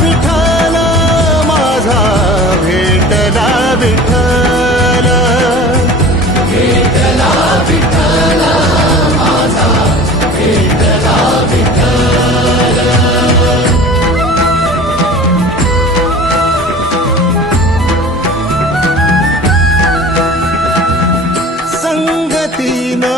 विठाला माझा भेटला विठाला संगतीना